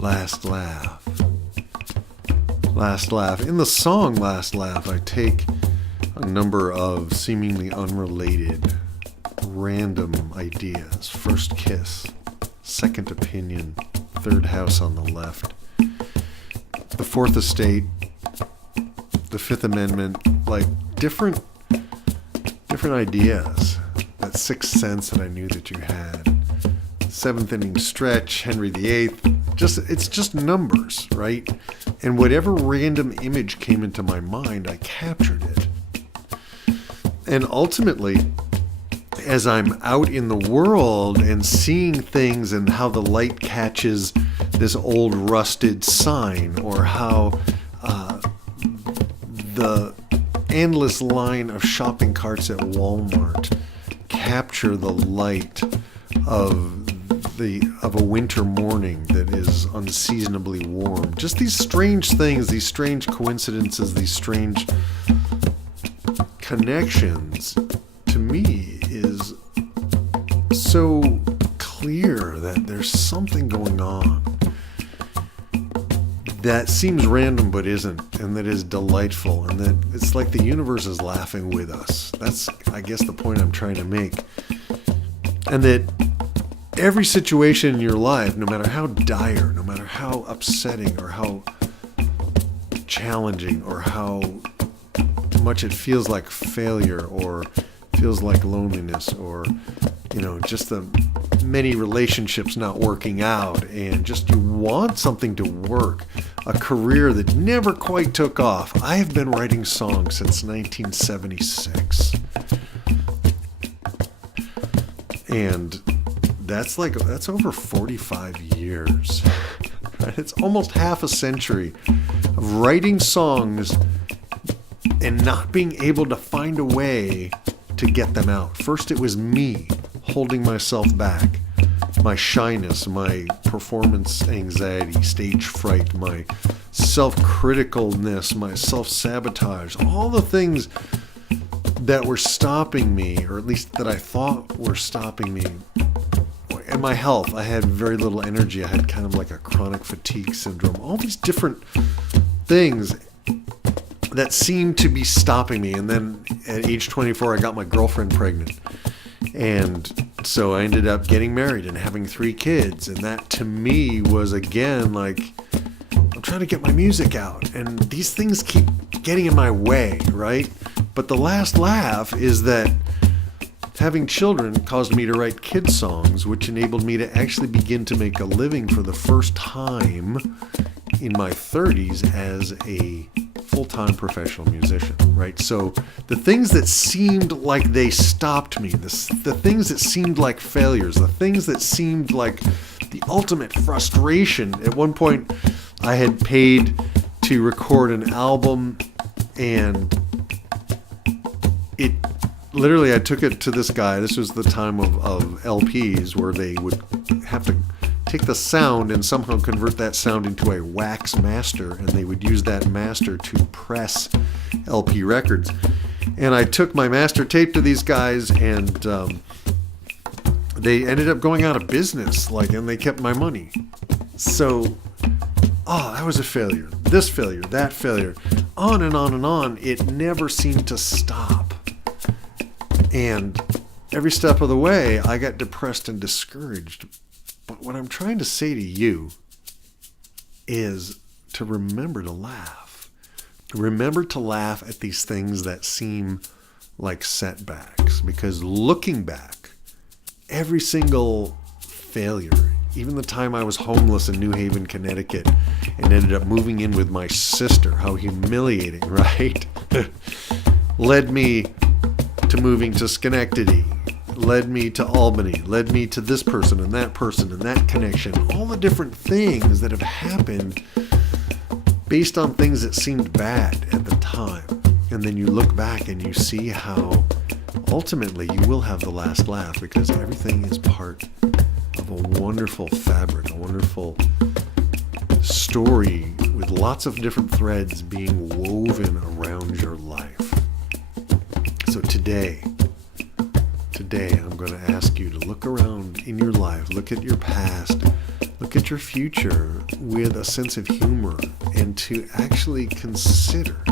Last Laugh. Last Laugh. In the song Last Laugh, I take a number of seemingly unrelated, random ideas. First Kiss, Second Opinion, Third House on the Left, the Fourth Estate, the Fifth Amendment, like different ideas. That Sixth Sense that I knew that you had. Seventh Inning Stretch, Henry VIII. It's just numbers, right? And whatever random image came into my mind, I captured it. And ultimately, as I'm out in the world and seeing things and how the light catches this old rusted sign, or how the endless line of shopping carts at Walmart capture the light of a winter morning that is unseasonably warm. Just these strange things, these strange coincidences, these strange connections, to me, is so clear that there's something going on that seems random but isn't, and that is delightful, and that it's like the universe is laughing with us. That's, I guess, the point I'm trying to make. And that every situation in your life, no matter how dire, no matter how upsetting or how challenging or how much it feels like failure or feels like loneliness, or, just the many relationships not working out, and just you want something to work, a career that never quite took off. I have been writing songs since 1976. And that's over 45 years. Right? It's almost half a century of writing songs and not being able to find a way to get them out. First, it was me holding myself back, my shyness, my performance anxiety, stage fright, my self-criticalness, my self-sabotage, all the things that were stopping me, or at least that I thought were stopping me. And my health, I had very little energy. I had kind of like a chronic fatigue syndrome. All these different things that seemed to be stopping me. And then at age 24, I got my girlfriend pregnant. And so I ended up getting married and having 3 kids. And that to me was, again, like, I'm trying to get my music out. And these things keep getting in my way, right? But the last laugh is that having children caused me to write kids songs, which enabled me to actually begin to make a living for the first time in my 30s as a full-time professional musician, right? So the things that seemed like they stopped me, the things that seemed like failures, the things that seemed like the ultimate frustration. At one point, I had paid to record an album, and literally, I took it to this guy. This was the time of LPs, where they would have to take the sound and somehow convert that sound into a wax master, and they would use that master to press LP records. And I took my master tape to these guys, and they ended up going out of business, and they kept my money. So, that was a failure. This failure, that failure, on and on and on. It never seemed to stop. And every step of the way, I got depressed and discouraged. But what I'm trying to say to you is to remember to laugh. Remember to laugh at these things that seem like setbacks. Because looking back, every single failure, even the time I was homeless in New Haven, Connecticut, and ended up moving in with my sister, how humiliating, right? Led me to moving to Schenectady, led me to Albany, led me to this person and that connection, all the different things that have happened based on things that seemed bad at the time. And then you look back and you see how ultimately you will have the last laugh, because everything is part of a wonderful fabric, a wonderful story with lots of different threads being woven around your life. So today I'm going to ask you to look around in your life, look at your past, look look at your future with a sense of humor and to actually consider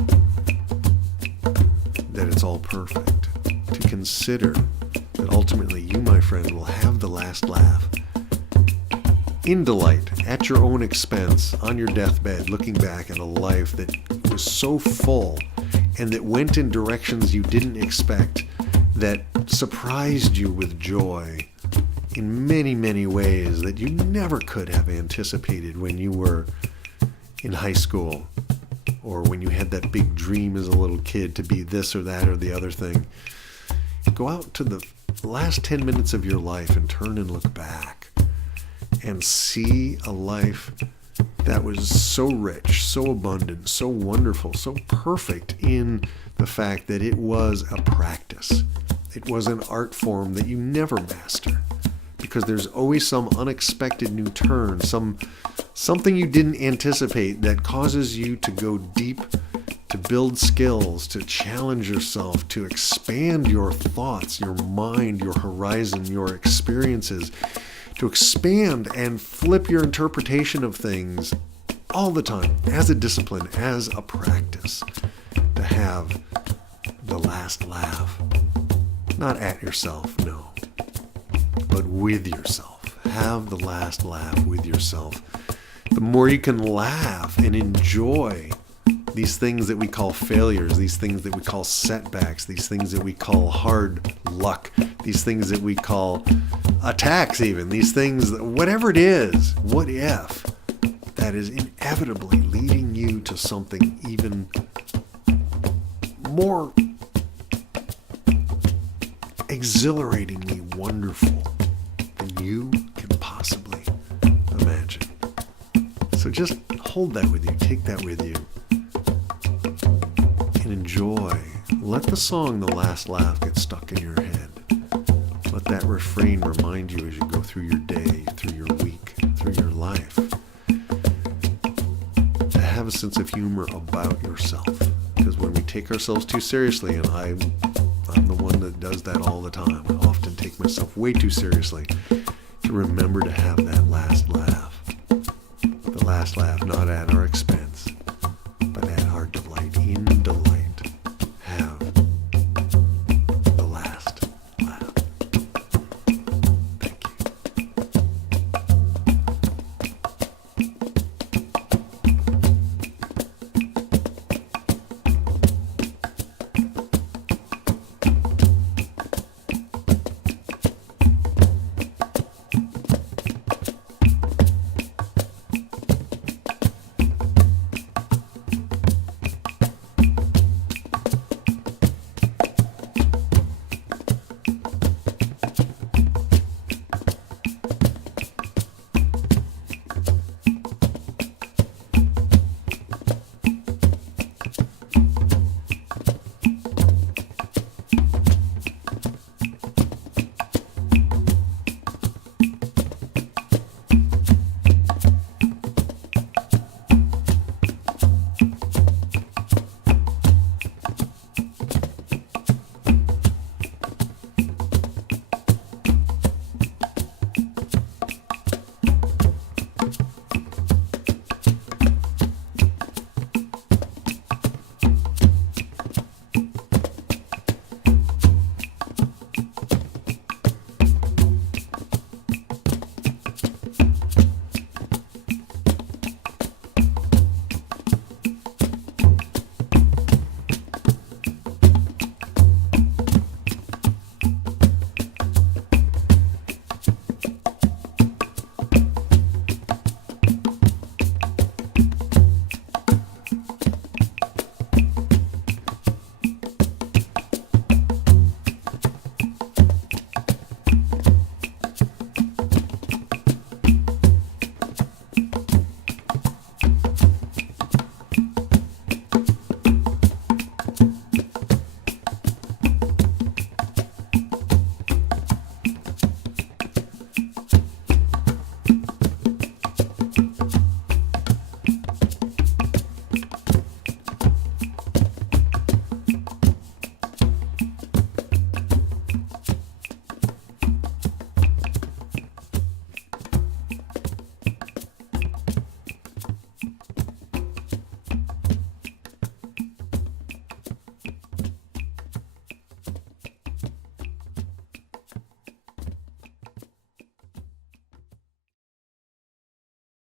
that it's all perfect. To consider that ultimately you, my friend, will have the last laugh. In delight, at your own expense, on your deathbed, looking back at a life that was so full and that went in directions you didn't expect, that surprised you with joy in many, many ways that you never could have anticipated when you were in high school or when you had that big dream as a little kid to be this or that or the other thing. Go out to the last 10 minutes of your life and turn and look back and see a life that was so rich, so abundant, so wonderful, so perfect in the fact that it was a practice. It was an art form that you never master, because there's always some unexpected new turn, something you didn't anticipate that causes you to go deep, to build skills, to challenge yourself, to expand your thoughts, your mind, your horizon, your experiences, to expand and flip your interpretation of things all the time, as a discipline, as a practice, to have the last laugh. Not at yourself, no, but with yourself. Have the last laugh with yourself. The more you can laugh and enjoy these things that we call failures, these things that we call setbacks, these things that we call hard luck, these things that we call attacks even, these things, whatever it is, what if, that is inevitably leading you to something even more exhilaratingly wonderful than you can possibly imagine. So just hold that with you, take that with you, and enjoy. Let the song "The Last Laugh" get stuck in your head. Let that refrain remind you as you go through your day, through your week, through your life, to have a sense of humor about yourself. Because when we take ourselves too seriously, and I'm the one that does that all the time, I often take myself way too seriously, to remember to have that last laugh. The last laugh, not at our expense,